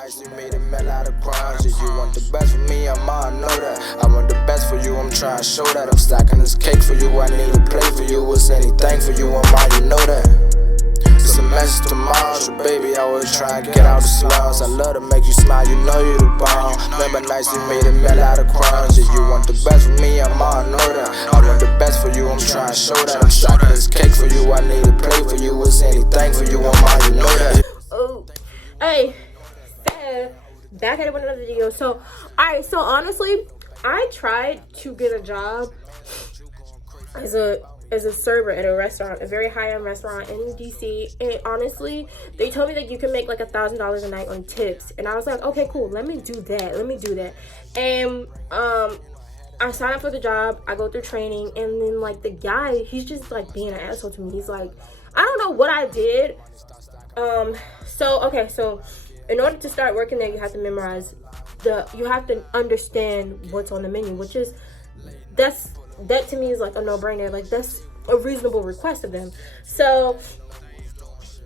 nights you made it melt out of crimes. Yeah, you want the best for me, I know that. I want the best for you, I'm trying to show that. I'm stacking this cake for you, I need to play for you. It's anything for you, you know that. It's a message to Marshall, baby, I was trying to get out the slums. I love to make you smile, you know you the bomb. Remember nights you made it melt out of crimes. Yeah, you want the best for me, I know that. I want the best for you, I'm trying to show that. I'm stacking this cake for you, I need to play for you. It's anything for you, you know that. Oh, hey, back at it with another video. So, alright, so honestly, I tried to get a job as a server at a restaurant, a very high-end restaurant in DC, and honestly, they told me that you can make like $1,000 a night on tips, and I was like, okay, cool, let me do that. And I signed up for the job, I go through training, and then like the guy, he's just like being an asshole to me. He's like, I don't know what I did. So in order to start working there, you have to memorize you have to understand what's on the menu, which is, that to me is like a no-brainer. Like, that's a reasonable request of them. So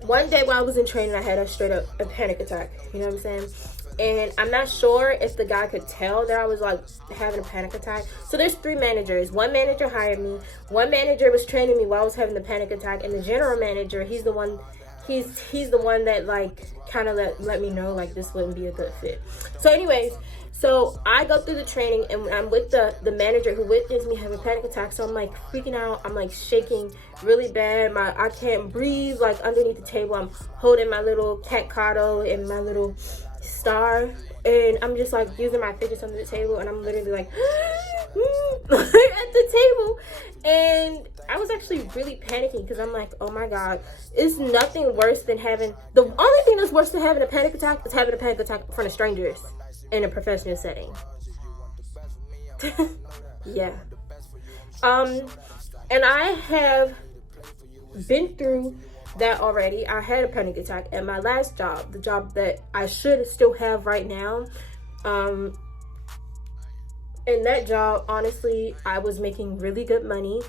one day when I was in training, I had a panic attack, you know what I'm saying? And I'm not sure if the guy could tell that I was like having a panic attack. So there's 3 managers. One manager hired me, one manager was training me while I was having the panic attack, and the general manager, he's the one that like kind of let me know like this wouldn't be a good fit. So anyways, so I go through the training, and I'm with the manager who witnessed me having a panic attack. So I'm like freaking out, I'm like shaking really bad, I can't breathe. Like underneath the table, I'm holding my little cat Kato and my little star, and I'm just like using my fidgets under the table, and I'm literally like at the table. And I was actually really panicking because I'm like, oh my god, it's nothing worse than the only thing that's worse than having a panic attack is having a panic attack in front of strangers in a professional setting. Yeah. And I have been through that already. I had a panic attack at my last job, the job that I should still have right now. In that job, honestly, I was making really good money,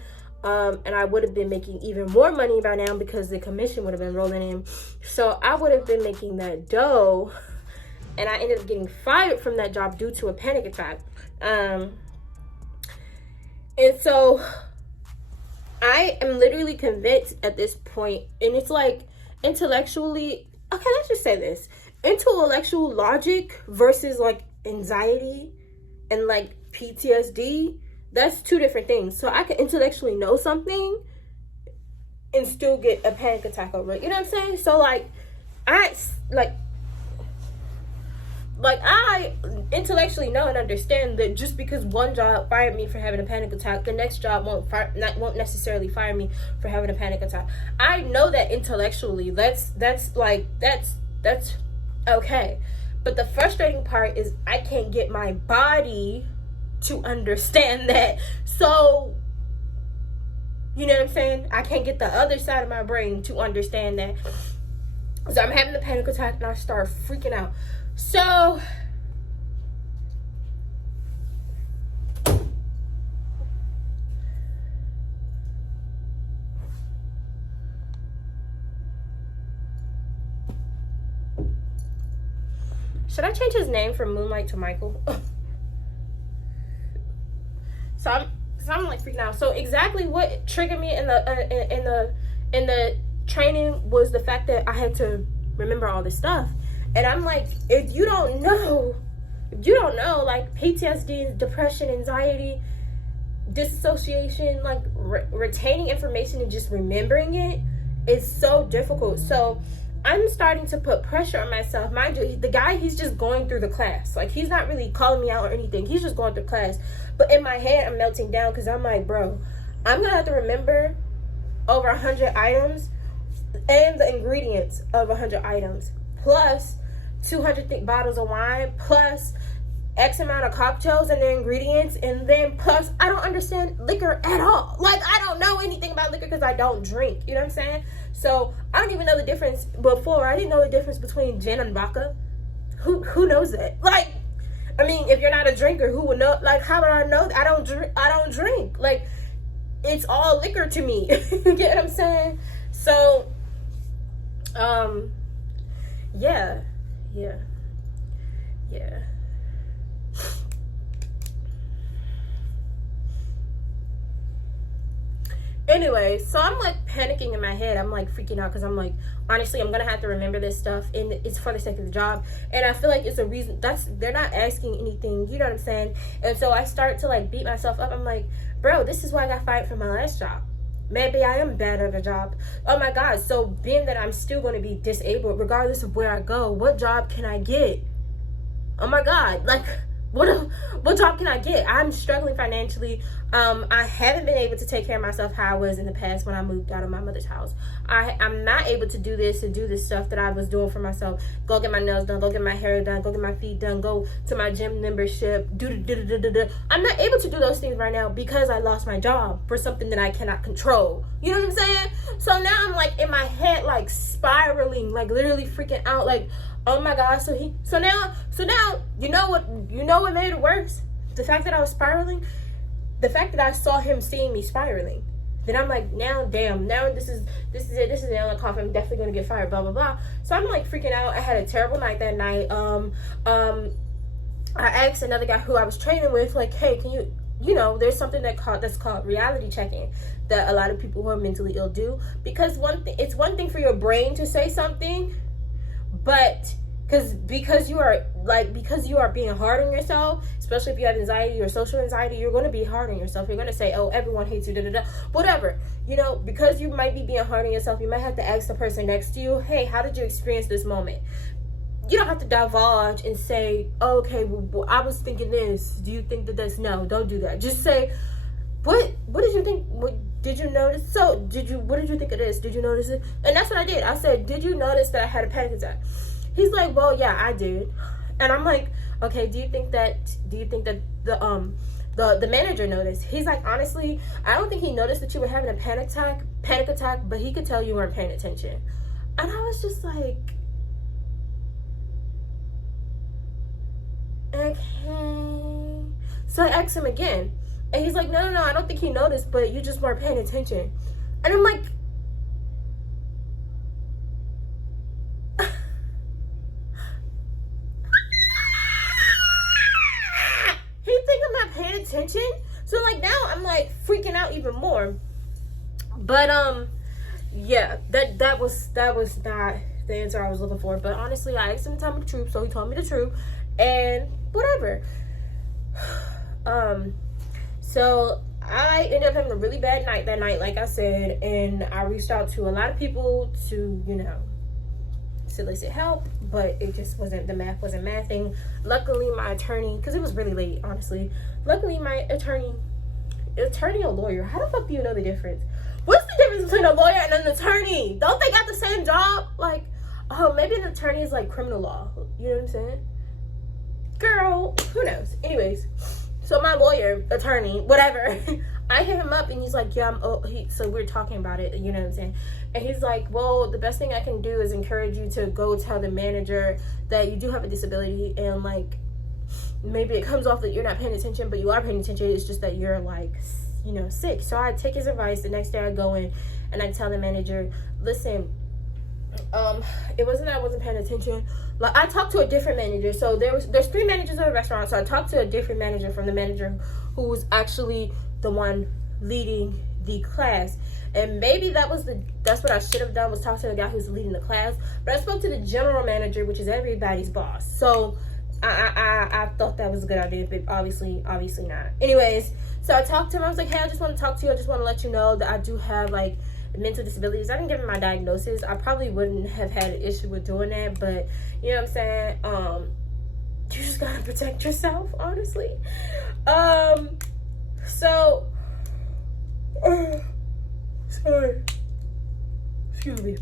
and I would have been making even more money by now because the commission would have been rolling in. So I would have been making that dough, and I ended up getting fired from that job due to a panic attack. And so I am literally convinced at this point, and it's like intellectually, okay, let's just say this, intellectual logic versus like anxiety and like PTSD, that's 2 different things. So I can intellectually know something and still get a panic attack over it, you know what I'm saying? So like I intellectually know and understand that just because one job fired me for having a panic attack, the next job won't necessarily fire me for having a panic attack. I know that intellectually. That's okay. But the frustrating part is I can't get my body to understand that. So, you know what I'm saying? I can't get the other side of my brain to understand that. So I'm having a panic attack and I start freaking out. So should I change his name from Moonlight to Michael? So I'm like freaking out. So exactly what triggered me in the training was the fact that I had to remember all this stuff. And I'm like, if you don't know, like PTSD, depression, anxiety, disassociation, like retaining information and just remembering it is so difficult. So I'm starting to put pressure on myself. Mind you, the guy, he's just going through the class. Like, he's not really calling me out or anything. He's just going through class. But in my head, I'm melting down because I'm like, bro, I'm going to have to remember over 100 items and the ingredients of 100 items, plus 200 thick bottles of wine, plus X amount of cocktails and the ingredients, and then plus I don't understand liquor at all. Like, I don't know anything about liquor because I don't drink, you know what I'm saying? So I don't even know the difference. Before, I didn't know the difference between gin and vodka. Who knows that? Like, I mean, if you're not a drinker, who would know? Like, how would I know? I don't drink. Like, it's all liquor to me. You get what I'm saying? So yeah. yeah. Anyway, so I'm like panicking in my head. I'm like freaking out because I'm like, honestly, I'm gonna have to remember this stuff, and it's for the sake of the job. And I feel like it's a reason they're not asking anything. You know what I'm saying? And so I start to like beat myself up. I'm like, bro, this is why I got fired from my last job. Maybe I am bad at a job. Oh my God. So being that I'm still going to be disabled, regardless of where I go, what job can I get? Oh my God. Like, what job can I get? I'm struggling financially. I haven't been able to take care of myself how I was in the past when I moved out of my mother's house. I'm not able to do this stuff that I was doing for myself. Go get my nails done, go get my hair done, go get my feet done, go to my gym membership, I'm not able to do those things right now because I lost my job for something that I cannot control. You know what I'm saying? So now I'm like in my head, like spiraling, like literally freaking out, like, oh my God. So now, you know what made it worse? The fact that I was spiraling, the fact that I saw him seeing me spiraling. Then I'm like, now this is it. This is the only cough. I'm definitely gonna get fired. Blah blah blah. So I'm like freaking out. I had a terrible night that night. I asked another guy who I was training with, like, hey, can you know, there's something that's called reality checking that a lot of people who are mentally ill do, because it's one thing for your brain to say something, but because you are being hard on yourself, especially if you have anxiety or social anxiety, you're going to be hard on yourself. You're going to say, oh, everyone hates you, whatever. You know, because you might be being hard on yourself, you might have to ask the person next to you, hey, how did you experience this moment? You don't have to divulge and say, oh, okay, well, I was thinking this. Do you think that that's... No, don't do that. Just say, what did you think? What did you notice? So, what did you think of this? Did you notice it? And that's what I did. I said, did you notice that I had a panic attack? He's like, well, yeah, I did. And I'm like, okay, do you think that the manager noticed? He's like, honestly, I don't think he noticed that you were having a panic attack, but he could tell you weren't paying attention. And I was just like, okay. So I asked him again, and he's like, no, I don't think he noticed, but you just weren't paying attention. And I'm like, attention. So like now I'm like freaking out even more. But yeah, that was not the answer I was looking for. But honestly, I asked him to tell me the truth, so he told me the truth, and whatever. So I ended up having a really bad night that night, like I said, and I reached out to a lot of people to, you know, solicit help, but it just wasn't, the math wasn't mathing. Luckily my attorney, because it was really late, honestly, luckily my attorney or lawyer, how the fuck do you know the difference? What's the difference between a lawyer and an attorney? Don't they got the same job? Like, oh, maybe an attorney is like criminal law, you know what I'm saying? Girl, who knows? Anyways, so my lawyer, attorney, whatever, I hit him up and he's like, yeah, so we're talking about it, you know what I'm saying? And he's like, well, the best thing I can do is encourage you to go tell the manager that you do have a disability, and like, maybe it comes off that you're not paying attention, but you are paying attention. It's just that you're like, you know, sick. So I take his advice. The next day I go in and I tell the manager, listen, it wasn't that I wasn't paying attention. Like, I talked to a different manager. So there's 3 managers at a restaurant. So I talked to a different manager from the manager who was actually the one leading the class. And maybe that's what I should have done, was talk to the guy who's leading the class. But I spoke to the general manager, which is everybody's boss. So I thought that was a good idea, but obviously not. Anyways, so I talked to him. I was like, hey, I just want to talk to you. I just want to let you know that I do have like mental disabilities. I didn't give him my diagnosis. I probably wouldn't have had an issue with doing that, but you know what I'm saying? You just gotta protect yourself, honestly. So sorry. Excuse me.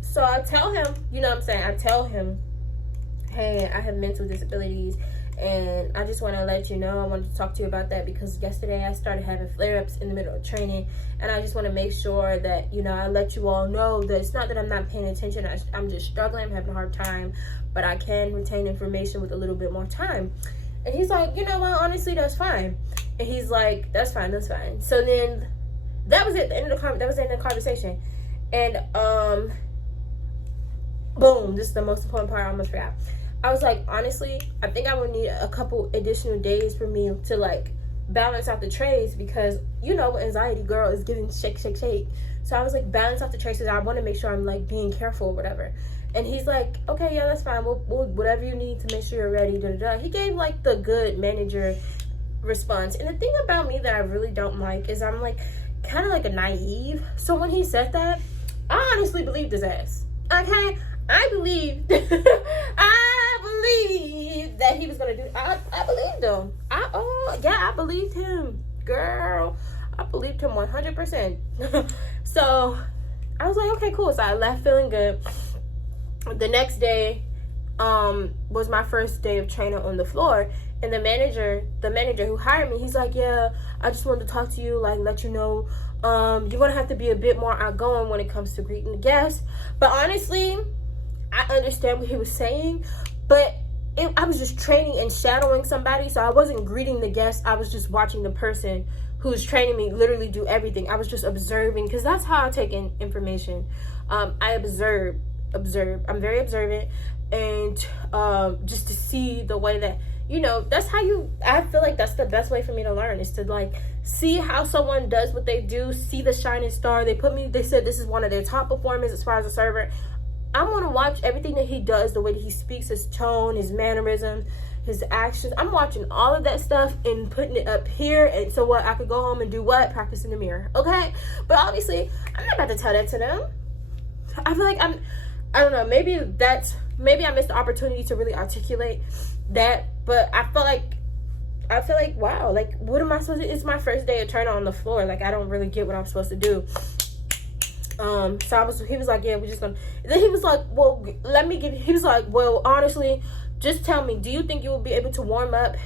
So I tell him, you know what I'm saying? I tell him, hey, I have mental disabilities, and I just want to let you know, I wanted to talk to you about that because yesterday I started having flare-ups in the middle of training, and I just want to make sure that, you know, I let you all know that it's not that I'm not paying attention. I'm just struggling. I'm having a hard time, but I can retain information with a little bit more time. And he's like, you know what, honestly, that's fine. And he's like, that's fine. So then that was it. That was the end of the conversation. And boom, this is the most important part I almost forgot. I was like, honestly, I think I would need a couple additional days for me to like balance out the trays, because you know, anxiety girl is giving shake. So I was like, balance out the trays because I want to make sure I'm like being careful or whatever. And he's like, okay, yeah, that's fine. We'll whatever you need to make sure you're ready. He gave like the good manager response. And the thing about me that I really don't like is I'm like kind of like a naive. So when he said that, I honestly believed his ass. Okay, I believed that he was gonna do. I believed him. I believed him, girl. I believed him 100%. So I was like, okay, cool. So I left feeling good. The next day was my first day of training on the floor, and the manager who hired me, he's like, yeah, I just wanted to talk to you, like let you know you're gonna have to be a bit more outgoing when it comes to greeting the guests. But honestly, I understand what he was saying, but I was just training and shadowing somebody, so I wasn't greeting the guests. I was just watching the person who's training me literally do everything. I was just observing, because that's how I take in information. I observe. I'm very observant, and just to see the way that, you know, that's how I feel like that's the best way for me to learn, is to like see how someone does what they do, see the shining star. They said this is one of their top performers as far as a server. I want to watch everything that he does, the way that he speaks, his tone, his mannerisms, his actions. I'm watching all of that stuff and putting it up here, and so what, I could go home and do what? Practice in the mirror, okay? But obviously, I'm not about to tell that to them. I feel like I don't know, maybe I missed the opportunity to really articulate that, but I feel like, wow, like, what am I supposed to do? It's my first day of training on the floor. Like, I don't really get what I'm supposed to do. So he was like, yeah, we're just gonna, then he was like, well, he was like, well, honestly, just tell me, do you think you will be able to warm up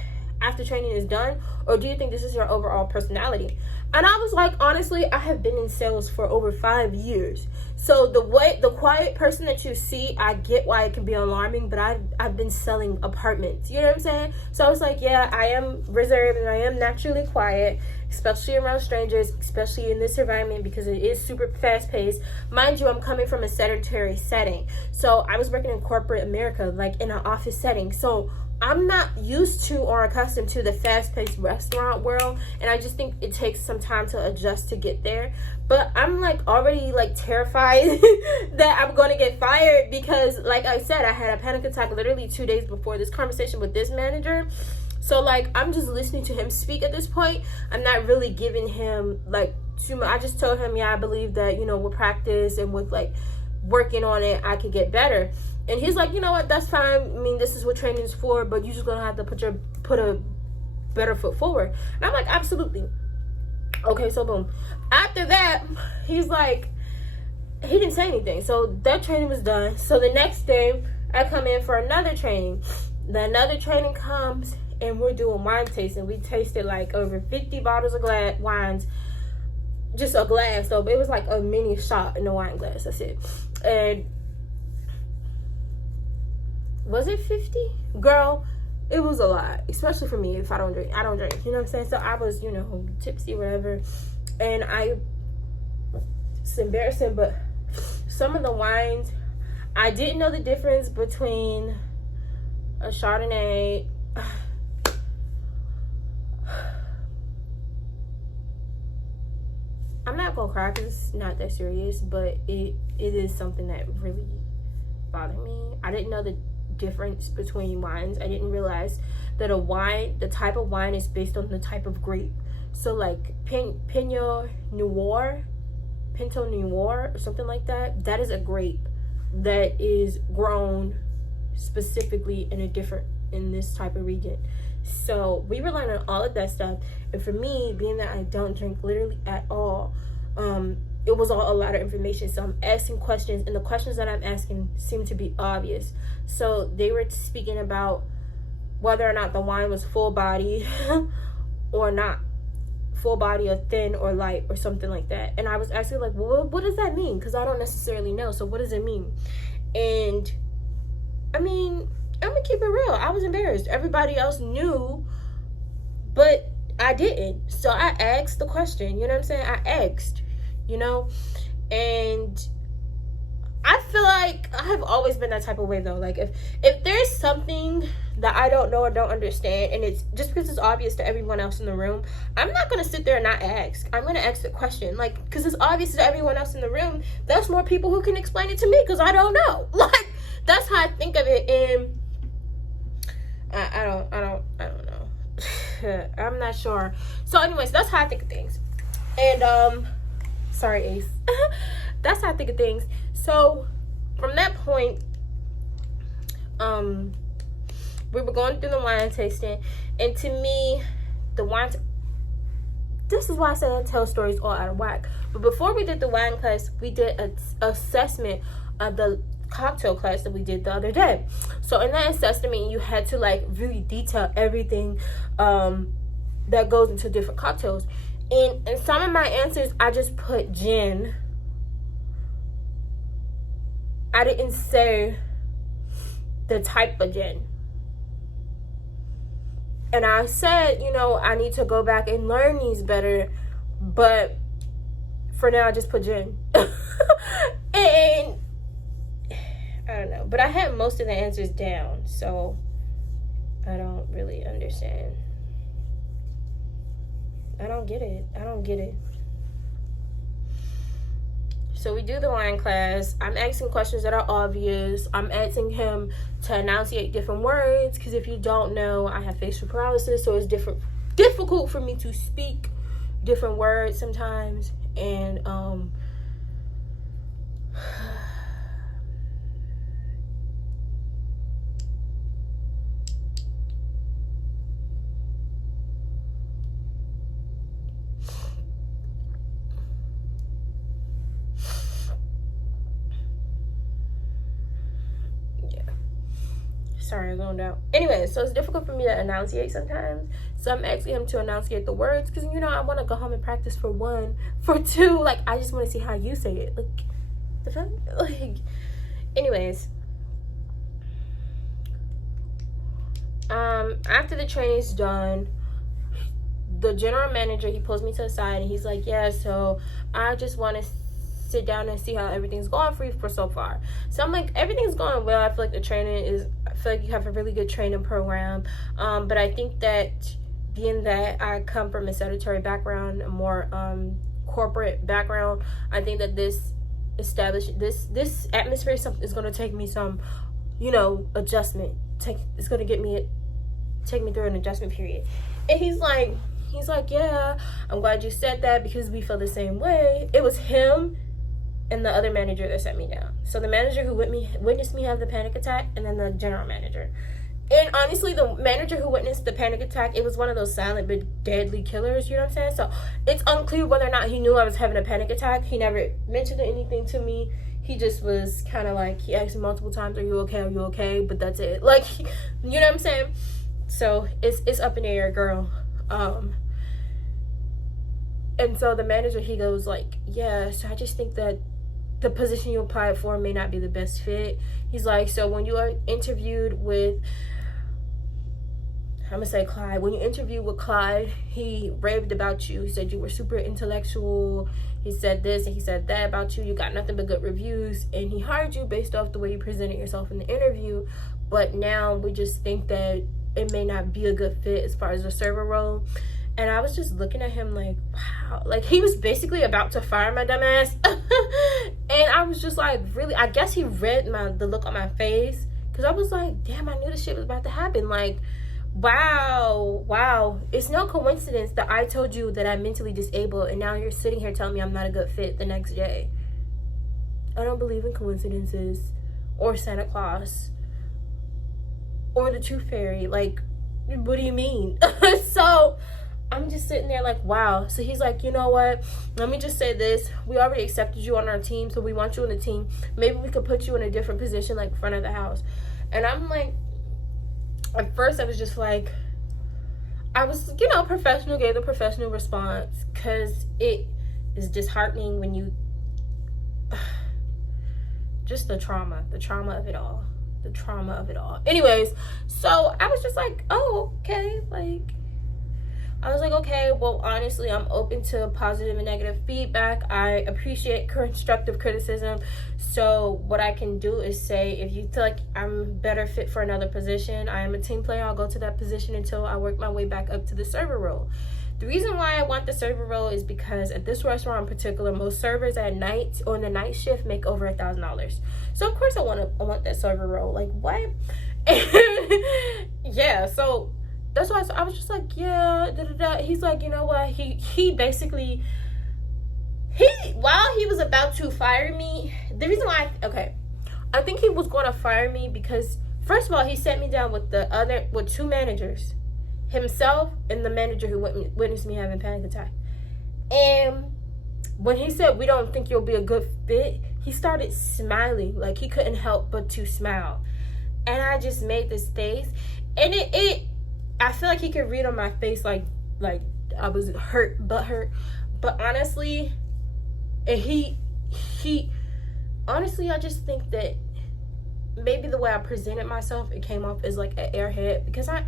after training is done, or do you think this is your overall personality? And I was like, honestly, I have been in sales for over 5 years. So the quiet person that you see, I get why it can be alarming, but I've been selling apartments. You know what I'm saying? So I was like, yeah, I am reserved and I am naturally quiet, especially around strangers, especially in this environment, because it is super fast paced. Mind you, I'm coming from a sedentary setting. So I was working in corporate America, like in an office setting. So I'm not used to or accustomed to the fast-paced restaurant world, and I just think it takes some time to adjust to get there. But I'm like already like terrified that I'm gonna get fired, because like I said, I had a panic attack literally 2 days before this conversation with this manager. So like, I'm just listening to him speak at this point. I'm not really giving him like too much. I just told him, yeah, I believe that, you know, with practice and with like working on it, I could get better. And he's like, you know what, that's fine. I mean, this is what training is for, but you're just gonna have to put a better foot forward. And I'm like, absolutely. Okay, so boom. After that, he's like, he didn't say anything. So that training was done. So the next day, I come in for another training. Another training comes, and we're doing wine tasting. We tasted like over 50 bottles of wines. Just a glass, so it was like a mini shot in a wine glass. That's it. And was it 50? Girl, it was a lot, especially for me. If I don't drink, you know what I'm saying? So I was, you know, tipsy, whatever. And it's embarrassing, but some of the wines, I didn't know the difference between a Chardonnay. I'm not gonna cry because it's not that serious, but it is something that really bothered me. I didn't know the difference between wines. I didn't realize that the type of wine is based on the type of grape. So like Pinot Noir or something like that, that is a grape that is grown specifically in this type of region. So we were learning all of that stuff, and for me, being that I don't drink literally at all, it was all a lot of information. So I'm asking questions, and the questions that I'm asking seem to be obvious. So they were speaking about whether or not the wine was full body or not, full body or thin or light or something like that. And I was asking like, well, what does that mean? Because I don't necessarily know. So what does it mean? And I mean, I'm gonna keep it real. I was embarrassed. Everybody else knew, but I didn't. So I asked the question, you know what I'm saying? I asked, you know, and I feel like I have always been that type of way though. Like if there's something that I don't know or don't understand, and it's just because it's obvious to everyone else in the room, I'm not gonna sit there and not ask. I'm gonna ask the question, like, because it's obvious to everyone else in the room. There's more people who can explain it to me because I don't know. Like, that's how I think of it, and I don't know. I'm not sure. So, anyways, that's how I think of things. And sorry, Ace. That's how I think of things. So, from that point, we were going through the wine tasting, and to me, the wine. This is why I say I tell stories all out of whack. But before we did the wine class, we did an assessment of the cocktail class that we did the other day. So in that assessment, you had to like really detail everything that goes into different cocktails. And in some of my answers, I just put gin. I didn't say the type of gin. And I said, you know, I need to go back and learn these better. But for now, I just put gin. And I don't know. But I had most of the answers down. So I don't really understand. I don't get it. So we do the wine class. I'm asking questions that are obvious. I'm asking him to enunciate different words, because if you don't know, I have facial paralysis, so it's difficult for me to speak different words sometimes. And sorry, I zoned out. Anyway, so it's difficult for me to enunciate sometimes. So I'm asking him to enunciate the words, because, you know, I want to go home and practice for one. For two, like, I just want to see how you say it. Like, the fuck? Like, anyways. After the training's done, the general manager, he pulls me to the side and he's like, yeah, so I just want to sit down and see how everything's going for you for so far. So I'm like, everything's going well. I feel like the training is, I feel like you have a really good training program. But I think that being that I come from a sedentary background, a more corporate background, I think that this atmosphere is going to take me some, you know, adjustment. It's going to take me through an adjustment period. And he's like, yeah, I'm glad you said that, because we feel the same way. It was him and the other manager that set me down. So the manager who witnessed me have the panic attack, and then the general manager. And honestly, the manager who witnessed the panic attack, it was one of those silent but deadly killers, you know what I'm saying? So it's unclear whether or not he knew I was having a panic attack. He never mentioned anything to me. He just was kind of like, he asked me multiple times, are you okay? But that's it. Like, you know what I'm saying? So it's up in the air, girl. And so the manager, he goes like, yeah, so I just think that the position you applied for may not be the best fit. He's like, so when you are interviewed with, I'm gonna say Clyde, when you interviewed with Clyde, he raved about you. He said you were super intellectual. He said this and he said that about you. You got nothing but good reviews, and he hired you based off the way you presented yourself in the interview. But now we just think that it may not be a good fit as far as the server role. And I was just looking at him like, wow. Like, he was basically about to fire my dumb ass. And I was just like, really? I guess he read the look on my face. Because I was like, damn, I knew this shit was about to happen. Like, wow. It's no coincidence that I told you that I'm mentally disabled, and now you're sitting here telling me I'm not a good fit the next day. I don't believe in coincidences. Or Santa Claus. Or the Tooth Fairy. Like, what do you mean? So I'm just sitting there like, wow. So he's like, you know what? Let me just say this. We already accepted you on our team, so we want you on the team. Maybe we could put you in a different position, like front of the house. And I'm like, at first I was just like, I was, you know, professional, gave the professional response, because it is disheartening when you, just the trauma of it all. Anyways, so I was just like, oh, okay, like, I was like, okay, well, honestly, I'm open to positive and negative feedback. I appreciate constructive criticism. So what I can do is say, if you feel like I'm better fit for another position, I am a team player, I'll go to that position until I work my way back up to the server role. The reason why I want the server role is because at this restaurant in particular, most servers at night on the night shift make over $1,000. So of course I want that server role. Like, what? Yeah, so that's why I was just like, yeah, He's like, you know what? He basically, while he was about to fire me, the reason why, I think he was going to fire me because, first of all, he sat me down with two managers, himself and the manager who witnessed me having a panic attack. And when he said, we don't think you'll be a good fit, he started smiling. Like, he couldn't help but to smile. And I just made this face. And I feel like he could read on my face like I was hurt. But honestly, honestly, I just think that maybe the way I presented myself, it came off as like an airhead, because I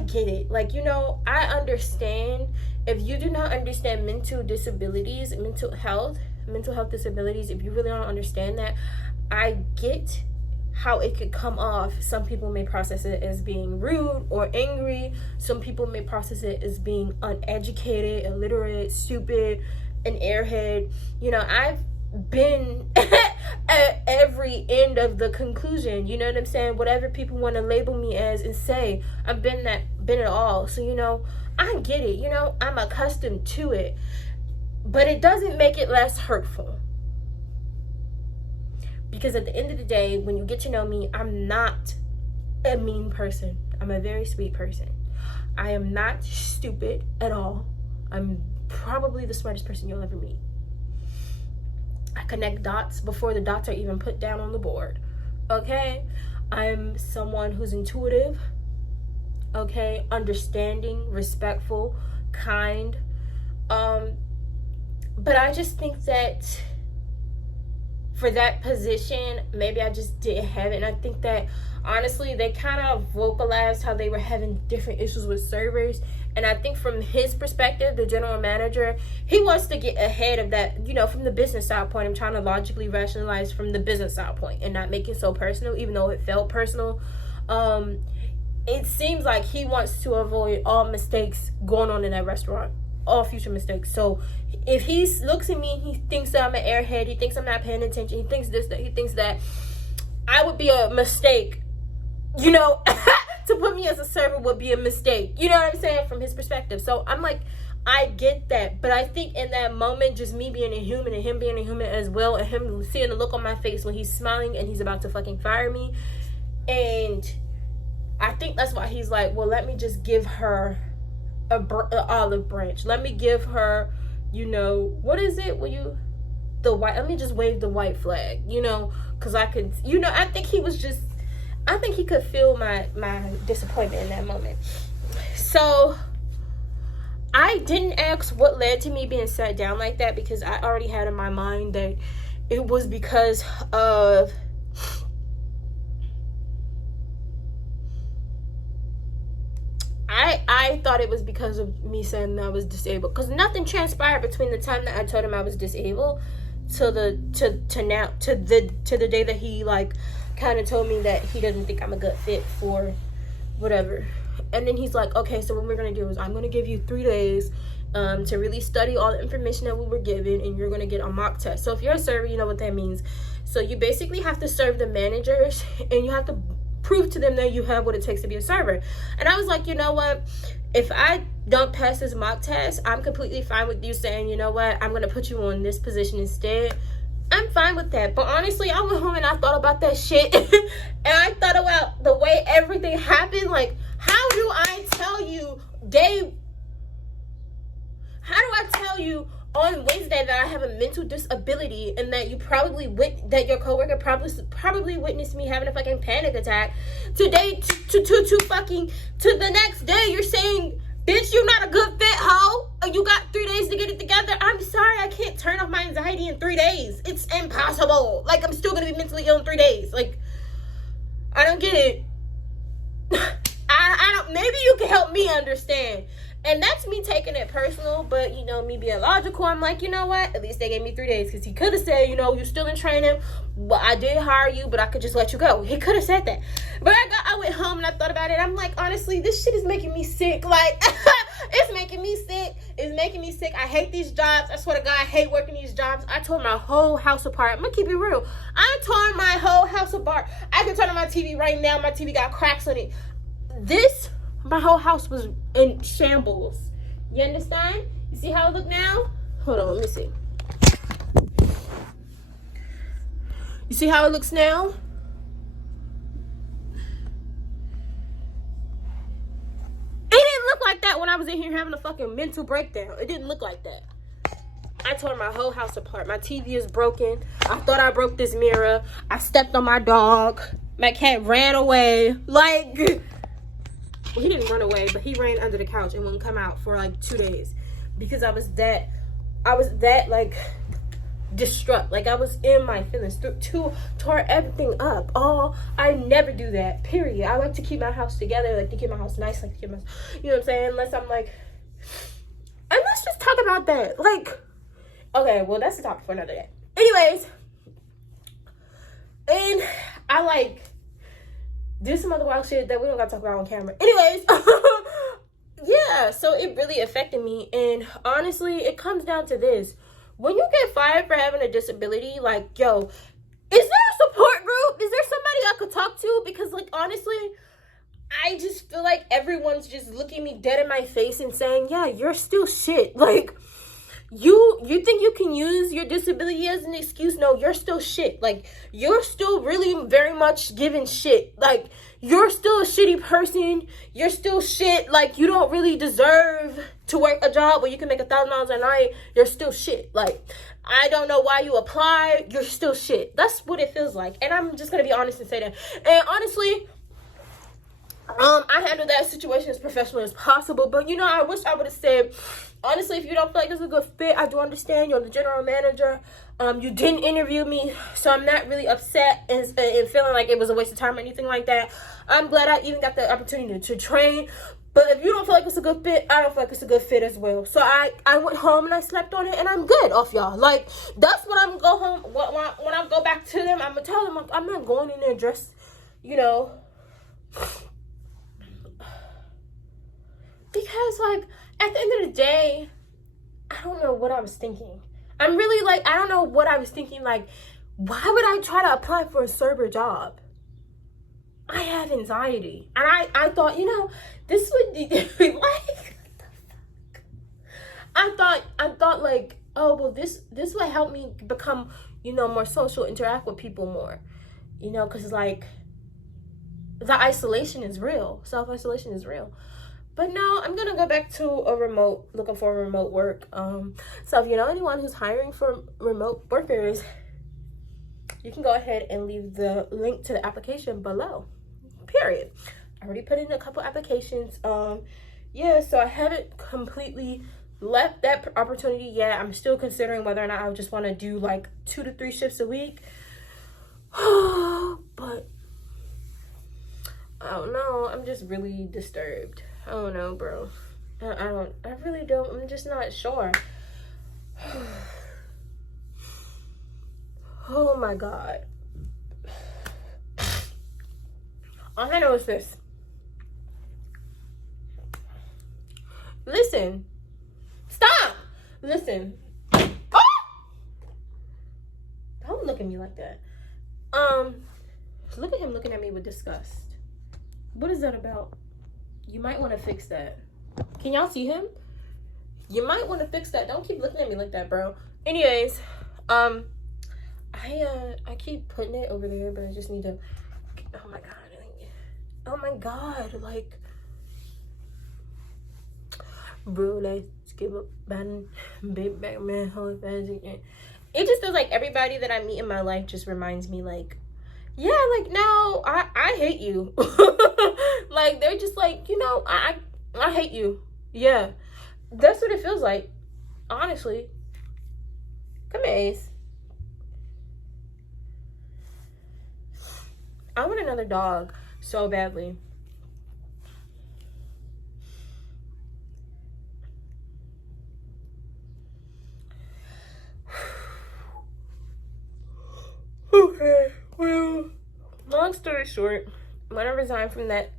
get it. Like, you know, I understand if you do not understand mental health disabilities, if you really don't understand that, I get how it could come off. Some people may process it as being rude or angry. Some people may process it as being uneducated, illiterate, stupid, an airhead. You know, I've been at every end of the conclusion, you know what I'm saying? Whatever people want to label me as and say, I've been it all. So, you know, I get it, you know, I'm accustomed to it, but it doesn't make it less hurtful. Because at the end of the day, when you get to know me, I'm not a mean person. I'm a very sweet person. I am not stupid at all. I'm probably the smartest person you'll ever meet. I connect dots before the dots are even put down on the board. Okay? I'm someone who's intuitive. Okay? Understanding, respectful, kind. But I just think that for that position, maybe I just didn't have it. And I think that, honestly, they kind of vocalized how they were having different issues with servers. And I think from his perspective, the general manager, he wants to get ahead of that, you know, from the business side point. I'm trying to logically rationalize from the business side point and not make it so personal, even though it felt personal. It seems like he wants to avoid all mistakes going on in that restaurant, all future mistakes. So if he looks at me, he thinks that I'm an airhead, he thinks I'm not paying attention, he thinks this, that, he thinks that I would be a mistake, you know. To put me as a server would be a mistake, you know what I'm saying, from his perspective. So I'm like, I get that, but I think in that moment, just me being a human and him being a human as well, and him seeing the look on my face when he's smiling and he's about to fucking fire me, and I think that's why he's like, well, let me just give her a olive branch. Let me give her, you know, what is it? Let me just wave the white flag, you know, because I could, you know, I think he could feel my disappointment in that moment. So I didn't ask what led to me being sat down like that, because I already had in my mind that it was because of I thought it was because of me saying that I was disabled, because nothing transpired between the time that I told him I was disabled to the day that he like kind of told me that he doesn't think I'm a good fit for whatever. And then he's like, okay, so what we're gonna do is I'm gonna give you 3 days to really study all the information that we were given, and you're gonna get a mock test. So if you're a server, you know what that means. So you basically have to serve the managers, and you have to prove to them that you have what it takes to be a server. And I was like, you know what, if I don't pass this mock test, I'm completely fine with you saying, you know what, I'm gonna put you on this position instead. I'm fine with that. But honestly, I went home and I thought about that shit. And I thought about the way everything happened. Like, how do I tell you on Wednesday that I have a mental disability, and that that your coworker probably witnessed me having a fucking panic attack today, to the next day you're saying, bitch, you're not a good fit, hoe. You got 3 days to get it together. I'm sorry, I can't turn off my anxiety in 3 days. It's impossible. Like, I'm still gonna be mentally ill in 3 days. Like, I don't get it. I don't. Maybe you can help me understand. And that's me taking it personal, but, you know, me being logical, I'm like, you know what? At least they gave me 3 days, because he could have said, you know, you're still in training, but I did hire you, but I could just let you go. He could have said that. But I went home and I thought about it. I'm like, honestly, this shit is making me sick. Like, it's making me sick. It's making me sick. I hate these jobs. I swear to God, I hate working these jobs. I tore my whole house apart. I'm going to keep it real. I tore my whole house apart. I can turn on my TV right now. My TV got cracks on it. My whole house was in shambles. You understand? You see how it look now? Hold on, let me see. You see how it looks now? It didn't look like that when I was in here having a fucking mental breakdown. It didn't look like that. I tore my whole house apart. My TV is broken. I thought I broke this mirror. I stepped on my dog. My cat ran away. Like... Well, he didn't run away, but he ran under the couch and wouldn't come out for like 2 days because I was that like distraught. Like I was in my feelings. Tore everything up. I never do that. Period. I like to keep my house together. Like to keep my house nice. Like to keep my, you know what I'm saying? Unless I'm like, and let's just talk about that. Like, okay, well that's the topic for another day. Anyways, and I like. Did some other wild shit that we don't gotta talk about on camera. Anyways, yeah, so it really affected me. And honestly, it comes down to this. When you get fired for having a disability, like, yo, is there a support group? Is there somebody I could talk to? Because, like, honestly, I just feel like everyone's just looking me dead in my face and saying, yeah, you're still shit. Like, you think you can use your disability as an excuse? No, you're still shit. Like, you're still really very much giving shit. Like, you're still a shitty person. You're still shit. Like, you don't really deserve to work a job where you can make $1,000 a night. You're still shit. Like, I don't know why you applied. You're still shit. That's what it feels like. And I'm just gonna be honest and say that. And honestly, I handled that situation as professional as possible. But, you know, I wish I would have said, honestly, if you don't feel like it's a good fit, I do understand. You're the general manager. You didn't interview me, so I'm not really upset and feeling like it was a waste of time or anything like that. I'm glad I even got the opportunity to train. But if you don't feel like it's a good fit, I don't feel like it's a good fit as well. So I went home and I slept on it, and I'm good off y'all. Like, that's when I'm go home. When I go back to them, I'm going to tell them I'm not going in there dressed, you know. Because, like, at the end of the day, I don't know what I was thinking. I'm really, like, I don't know what I was thinking. Like, why would I try to apply for a server job? I have anxiety. And I thought, you know, this would be, like, I thought, like, oh, well, this would help me become, you know, more social, interact with people more. You know, because, like, the isolation is real. Self-isolation is real. But no, I'm going to go back to looking for remote work. So if you know anyone who's hiring for remote workers, you can go ahead and leave the link to the application below. Period. I already put in a couple applications. Yeah, so I haven't completely left that opportunity yet. I'm still considering whether or not I just want to do like 2 to 3 shifts a week. But I don't know. I'm just really disturbed. I don't know, bro. I really don't. I'm just not sure. Oh my God. All I know is this. Listen. Stop. Listen. Oh! Don't look at me like that. Look at him looking at me with disgust. What is that about? You might want to fix that. Can y'all see him? You might want to fix that. Don't keep looking at me like that, bro. Anyways, I keep putting it over there, but I just need to. Oh my God. Oh my God. Like, bro, let's give up, man. Big back man, hold fast again. It just feels like everybody that I meet in my life just reminds me, like, yeah, like, no, I hate you. Like, they're just like, you know, I hate you. Yeah, that's what it feels like, honestly. Come here, Ace. I want another dog so badly. Okay, well, long story short, I'm gonna resign from that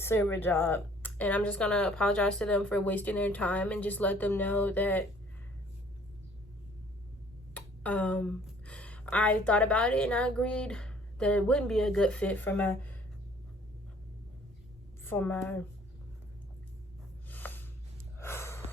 server job, and I'm just gonna apologize to them for wasting their time and just let them know that I thought about it and I agreed that it wouldn't be a good fit for my